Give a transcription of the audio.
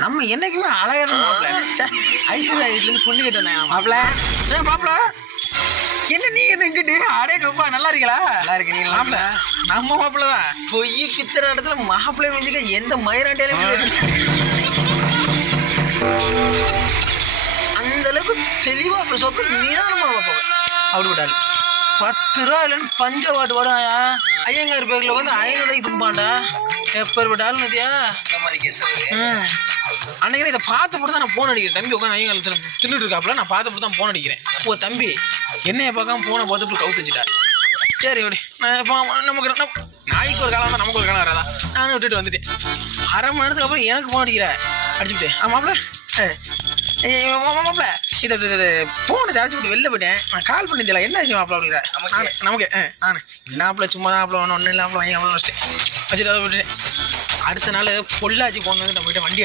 நம்ம என்னைக்குமே அழகான மாப்பிள்ள ஐஸ்வர்யா வீட்டுல இருந்து பொண்ணு கேட்டு வந்தாங்க மாப்பிள்ள. மாப்பிள்ள என்ன நீங்க என்ன இங்கிட்டு அடே கப்பா நல்லா இருக்கீங்களா? நல்லா இருக்கு. நீங்க மாப்பிள்ள நம்ம மாப்பிள்ள தான் பொய் பித்திர இடத்துல மாப்பிள்ளை மிஞ்சிக்க எந்த மயிராண்டியாலும் அந்த அளவுக்கு தெளிவா அப்படி சொல்ற நிதானமா பார்ப்போம். அப்படி விட்டாரு 10 ரூபா இல்லைன்னு பஞ்சவாட்டு வரும் ஐயங்கார் பேர்ல வந்து 500 ரூபாய்க்கு தும்பாண்டா எப்பர் விட்டாலும் நதியா அன்னைக்கு இதை பார்த்து போட்டு தான் நான் போன் அடிக்கிறேன். தம்பி உட்காந்து ஐயங்கார் தின்னுட்டு இருக்காப்புல நான் பார்த்து போட்டு தான் போன் அடிக்கிறேன். ஓ தம்பி என்னைய பார்க்காம போனை பார்த்துட்டு கவுத்துச்சிட்டா. சரி அப்படி நமக்கு நாய்க்கு ஒரு காலம் தான் நமக்கு ஒரு காலம் வராதா நானும் விட்டுட்டு வந்துட்டேன். அரை மணி நேரத்துக்கு அப்புறம் எனக்கு போன் அடிக்கிற அடிச்சுட்டேன். மாப்பிள்ள மாப்பிள்ள இதை போனை சார்ஜ் விட்டு வெளில போயிட்டேன். நான் கால் பண்ணிதில்ல என்ன விஷயம் மாப்பிள்ள அப்படிங்கிற நமக்கு நான் என்னாப்பில் சும்மா தான் ஆப்பில் ஒன்றும் இல்லாமல் வாங்கி அவ்வளோ வச்சுட்டு அதை விட்டுட்டேன். அடுத்த நாள் பொள்ளாச்சி போன வந்து நம்மகிட்ட வண்டி